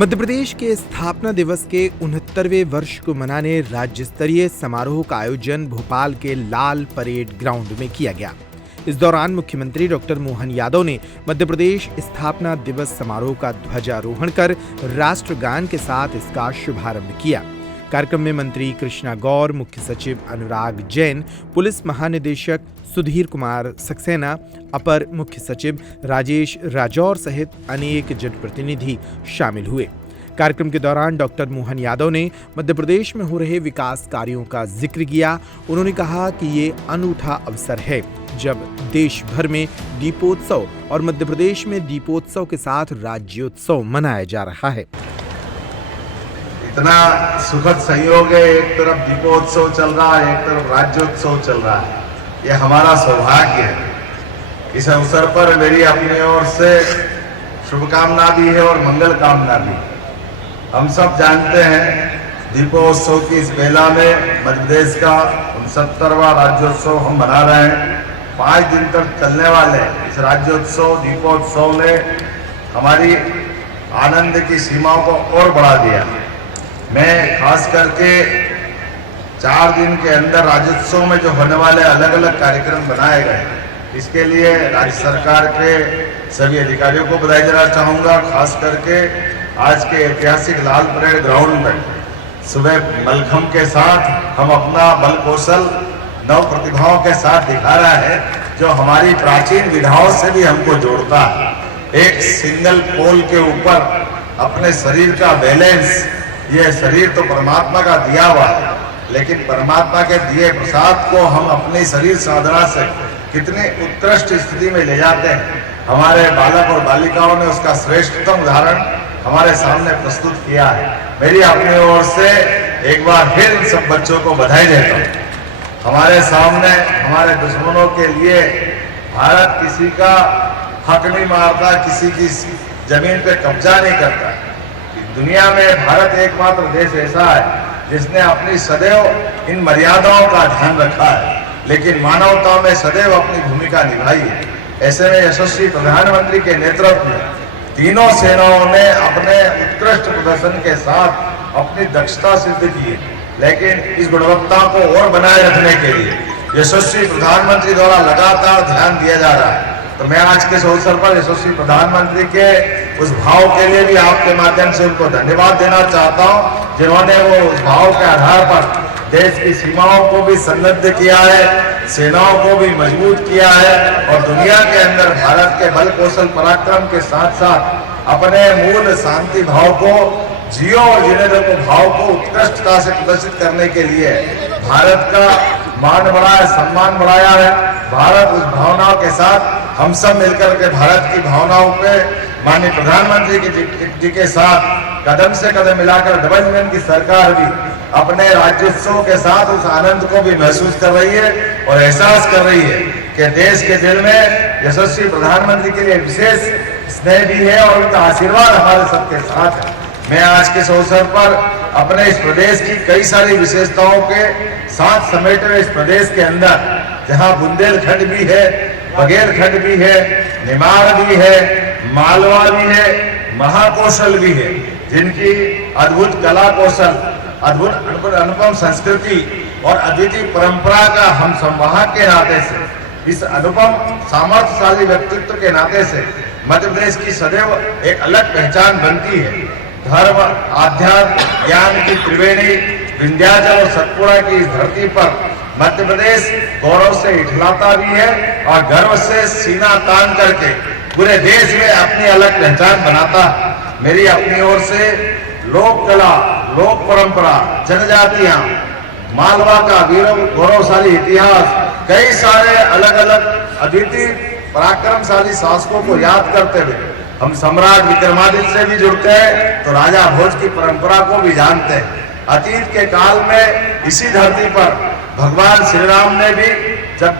मध्य प्रदेश के स्थापना दिवस के 69वें वर्ष को मनाने राज्य स्तरीय समारोह का आयोजन भोपाल के लाल परेड ग्राउंड में किया गया। इस दौरान मुख्यमंत्री डॉक्टर मोहन यादव ने मध्य प्रदेश स्थापना दिवस समारोह का ध्वजारोहण कर राष्ट्रगान के साथ इसका शुभारंभ किया। कार्यक्रम में मंत्री कृष्णा गौर, मुख्य सचिव अनुराग जैन, पुलिस महानिदेशक सुधीर कुमार सक्सेना, अपर मुख्य सचिव राजेश राजौर सहित अनेक जनप्रतिनिधि शामिल हुए। कार्यक्रम के दौरान डॉक्टर मोहन यादव ने मध्य प्रदेश में हो रहे विकास कार्यों का जिक्र किया। उन्होंने कहा कि ये अनूठा अवसर है जब देश भर में दीपोत्सव और मध्य प्रदेश में दीपोत्सव के साथ राज्योत्सव मनाया जा रहा है। इतना सुखद संयोग है, एक तरफ दीपोत्सव चल रहा है, एक तरफ राज्योत्सव चल रहा है। ये हमारा सौभाग्य है। इस अवसर पर मेरी अपनी ओर से शुभकामना भी है और मंगल कामना भी। हम सब जानते हैं दीपोत्सव की इस बेला में मध्य प्रदेश का 69वां राज्योत्सव हम मना रहे हैं। 5 दिन तक चलने वाले इस राज्योत्सव दीपोत्सव ने हमारी आनंद की सीमाओं को और बढ़ा दिया। मैं खास करके 4 दिन के अंदर राज्योत्सव में जो होने वाले अलग अलग कार्यक्रम बनाए गए, इसके लिए राज्य सरकार के सभी अधिकारियों को बधाई देना चाहूँगा। खास करके आज के ऐतिहासिक लाल परेड ग्राउंड में सुबह मलखम के साथ हम अपना बल कौशल नव प्रतिभाओं के साथ दिखा रहा है, जो हमारी प्राचीन विधाओं से भी हमको जोड़ता है। एक सिंगल पोल के ऊपर अपने शरीर का बैलेंस, यह शरीर तो परमात्मा का दिया हुआ है, लेकिन परमात्मा के दिए प्रसाद को हम अपनी शरीर साधना से कितने उत्कृष्ट स्थिति में ले जाते हैं। हमारे बालक और बालिकाओं ने उसका श्रेष्ठतम उदाहरण हमारे सामने प्रस्तुत किया है। मेरी अपनी ओर से एक बार फिर इन सब बच्चों को बधाई देता हूँ। हमारे सामने हमारे दुश्मनों के लिए भारत किसी का हक नहीं मारता, किसी की जमीन पे कब्जा नहीं करता। दुनिया में भारत एकमात्र देश ऐसा है जिसने अपनी सदैव इन मर्यादाओं का ध्यान रखा है, लेकिन मानवता में सदैव अपनी भूमिका निभाई है। ऐसे में यशस्वी प्रधानमंत्री के नेतृत्व में तीनों सेनाओं ने अपने उत्कृष्ट प्रदर्शन के साथ अपनी दक्षता सिद्ध की है, लेकिन इस गुणवत्ता को और बनाए रखने के लिए यशस्वी प्रधानमंत्री द्वारा लगातार ध्यान दिया जा रहा है। तो मैं आज के इस अवसर पर यशस्वी प्रधानमंत्री के उस भाव के लिए भी आपके माध्यम से उनको धन्यवाद देना चाहता हूं, जिन्होंने वो उस भाव के आधार पर देश की सीमाओं को भी संलग्न किया है, सेनाओं को भी मजबूत किया है और दुनिया के अंदर भारत के बल कौशल पराक्रम के साथ साथ अपने मूल शांति भाव को जियो और जीने दो को भाव को उत्कृष्टता से प्रदर्शित करने के लिए भारत का मान बढ़ाया, सम्मान बढ़ाया है। भारत उस भावनाओं के साथ हम सब मिलकर के भारत की भावनाओं पे माननीय प्रधानमंत्री जी के साथ कदम से कदम मिलाकर डबल इंजन की सरकार भी अपने राज्योत्सव के साथ उस आनंद को भी महसूस कर रही है और एहसास कर रही है कि देश के दिल में यशस्वी प्रधानमंत्री के लिए विशेष स्नेह भी है और उनका आशीर्वाद हमारे सबके साथ है। मैं आज के इस अवसर पर अपने इस प्रदेश की कई सारी विशेषताओं के साथ समेटे हुए इस प्रदेश के अंदर, जहाँ बुंदेलखंड भी है, बघेलखंड भी है, निमाड़ भी है, मालवा भी है, महाकौशल भी है, जिनकी अद्भुत कला कौशल, अद्भुत अनुपम संस्कृति और अद्वितीय परंपरा का हम संवाहक के नाते से, इस अनुपम सामर्थ्यशाली व्यक्तित्व के नाते से मध्य प्रदेश की सदैव एक अलग पहचान बनती है। धर्म, आध्यात्म, ज्ञान की त्रिवेणी विंध्याचल और सतपुड़ा की इस धरती पर मध्य प्रदेश गौरव से इठलाता भी है और गर्व से सीना तान करके पूरे देश में अपनी अलग पहचान बनाता है। मेरी अपनी ओर से लोक कला, लोक परंपरा, जनजातियां, मालवा का गौरवशाली इतिहास, कई सारे अलग अलग अद्वितीय पराक्रमशाली शासकों को याद करते हुए हम सम्राट विक्रमादित्य से भी जुड़ते हैं तो राजा भोज की परंपरा को भी जानते हैं। अतीत के काल में इसी धरती पर भगवान श्री राम ने भी जब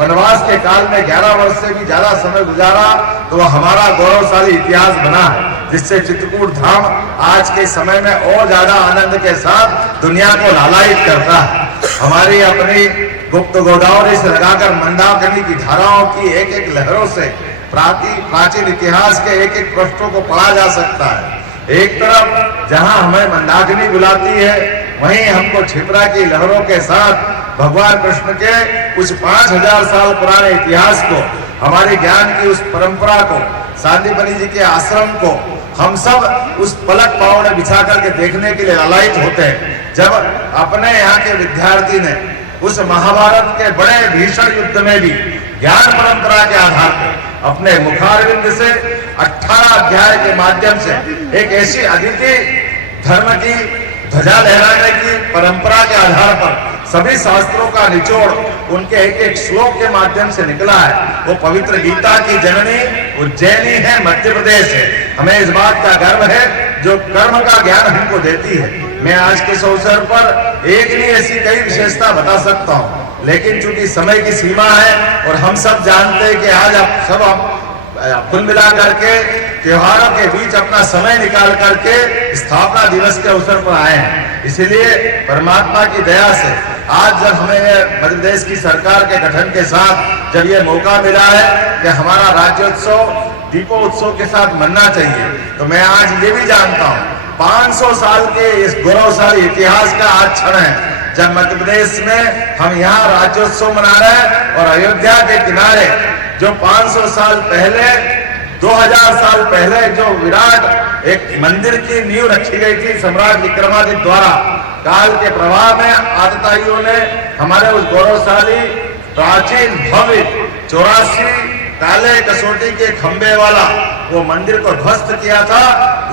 वनवास के काल में 11 वर्ष से भी ज्यादा समय गुजारा तो वह हमारा गौरवशाली इतिहास बना है, जिससे चित्रकूट धाम आज के समय में और ज्यादा आनंद के साथ दुनिया को लालायित करता है। हमारी अपनी गुप्त गोदावरी से लगाकर मंदाकिनी की धाराओं की एक एक लहरों से प्राचीन इतिहास के एक एक पृष्ठों को पढ़ा जा सकता है। एक तरफ जहां हमें मंदाकिनी बुलाती है, वहीं हमको क्षिप्रा की लहरों के साथ भगवान कृष्ण के कुछ 5000 साल पुराने इतिहास को, हमारे ज्ञान की उस परंपरा को, सांदीपनि जी के आश्रम को हम सब उस पलक पांव में बिछा करके देखने के लिए लालायित होते हैं। जब अपने यहाँ के विद्यार्थी ने उस महाभारत के बड़े भीषण युद्ध में भी ज्ञान परंपरा के आधार पर अपने मुखारविंद से 18 अध्याय के माध्यम से एक ऐसी अद्वितीय धर्म की ध्वजा लहराने की परंपरा के आधार पर सभी शास्त्रों का निचोड़ उनके एक एक श्लोक के माध्यम से निकला है। वो पवित्र गीता की जननी उज्जैनी है, मध्य प्रदेश है। हमें इस बात का गर्व है जो कर्म का ज्ञान हमको देती है। मैं आज के इस अवसर पर एक नहीं ऐसी कई विशेषता बता सकता हूँ, लेकिन चूंकि समय की सीमा है और हम सब जानते हैं कि आज आप सब कुल मिला करके त्योहारों के बीच अपना समय निकाल करके स्थापना दिवस के अवसर पर आए हैं, इसीलिए परमात्मा की दया से आज जब हमें मध्य प्रदेश की सरकार के गठन के साथ जब ये मौका मिला है कि हमारा राज्योत्सव दीपोत्सव के साथ मनना चाहिए, तो मैं आज ये भी जानता हूँ 500 साल के इस गौरवशाली इतिहास का आज क्षण है जब मध्य प्रदेश में हम यहाँ राज्योत्सव मना रहे हैं। और अयोध्या के किनारे जो 500 साल पहले 2000 साल पहले जो विराट एक मंदिर की नींव रखी गई थी सम्राट विक्रमादित्य द्वारा, काल के प्रवाह में आतताइयों ने हमारे उस गौरवशाली प्राचीन भव्य 84 काले कसौटी के खंबे वाला वो मंदिर को ध्वस्त किया था,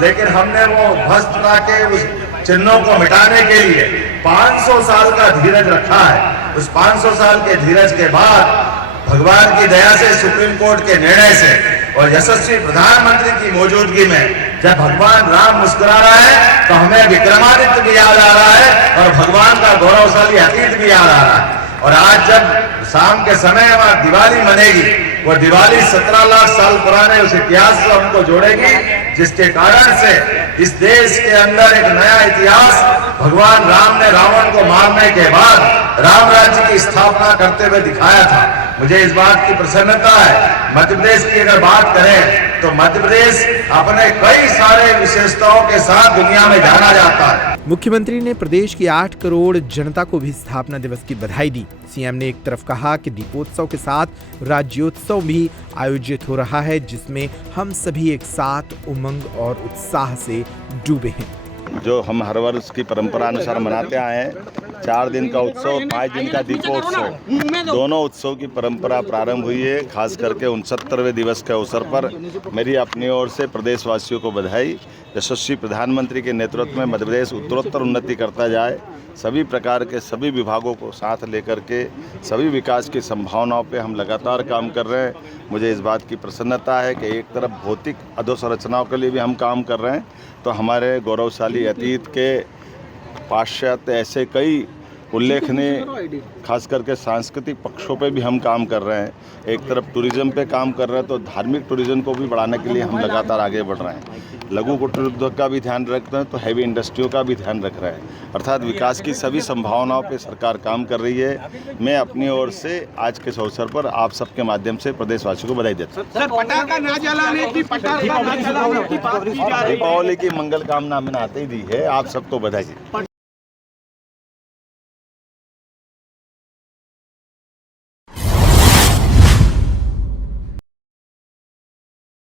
लेकिन हमने वो ध्वस्त के उस चिन्हों को मिटाने के लिए 500 साल का धीरज रखा है। उस 500 साल के धीरज के बाद भगवान की दया से, सुप्रीम कोर्ट के निर्णय से और यशस्वी प्रधानमंत्री की मौजूदगी में जब भगवान राम मुस्कुरा रहा है तो हमें विक्रमादित्य भी याद आ रहा है और भगवान का गौरवशाली अतीत भी याद आ रहा है। और आज जब शाम के समय वहां दिवाली मनेगी, वो दिवाली 17 लाख साल पुराने उस इतिहास से हमको जोड़ेगी, जिसके कारण से इस देश के अंदर एक नया इतिहास भगवान राम ने रावण को मारने के बाद राम राज्य की स्थापना करते हुए दिखाया था। मुझे इस बात की प्रसन्नता है। मध्य प्रदेश की अगर बात करें तो मध्य प्रदेश अपने कई सारे विशेषताओं के साथ दुनिया में जाना जाता है। मुख्यमंत्री ने प्रदेश की 8 करोड़ जनता को भी स्थापना दिवस की बधाई दी। सीएम ने एक तरफ कहा कि दीपोत्सव के साथ राज्योत्सव भी आयोजित हो रहा है, जिसमें हम सभी एक साथ उमंग और उत्साह से डूबे हैं। जो हम हर वर्ष की परंपरा अनुसार मनाते आए हैं, 4 दिन का उत्सव, 5 दिन का दीपोत्सव, दोनों उत्सव की परंपरा प्रारंभ हुई है। खास करके 69वें दिवस के अवसर पर मेरी अपनी ओर से प्रदेशवासियों को बधाई। यशस्वी प्रधानमंत्री के नेतृत्व में मध्य प्रदेश उत्तरोत्तर उन्नति करता जाए, सभी प्रकार के सभी विभागों को साथ लेकर के सभी विकास की संभावनाओं पे हम लगातार काम कर रहे हैं। मुझे इस बात की प्रसन्नता है कि एक तरफ भौतिक अधोसंरचनाओं के लिए भी हम काम कर रहे हैं, तो हमारे गौरवशाली अतीत के पाश्चात्य ऐसे कई उल्लेखनीय खास करके सांस्कृतिक पक्षों पे भी हम काम कर रहे हैं। एक तरफ टूरिज्म पे काम कर रहे हैं, तो धार्मिक टूरिज्म को भी बढ़ाने के लिए हम लगातार आगे बढ़ रहे हैं। लघु कुटीर उद्योग का भी ध्यान रख रहे हैं, तो हैवी इंडस्ट्रियों का भी ध्यान रख रहे हैं। अर्थात विकास की सभी संभावनाओं पे सरकार काम कर रही है। मैं अपनी ओर से आज के इस अवसर पर आप सबके माध्यम से प्रदेशवासियों को बधाई देता हूँ। दीपावली की मंगल कामना मैंने आते ही दी है, आप सबको बधाई।